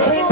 네.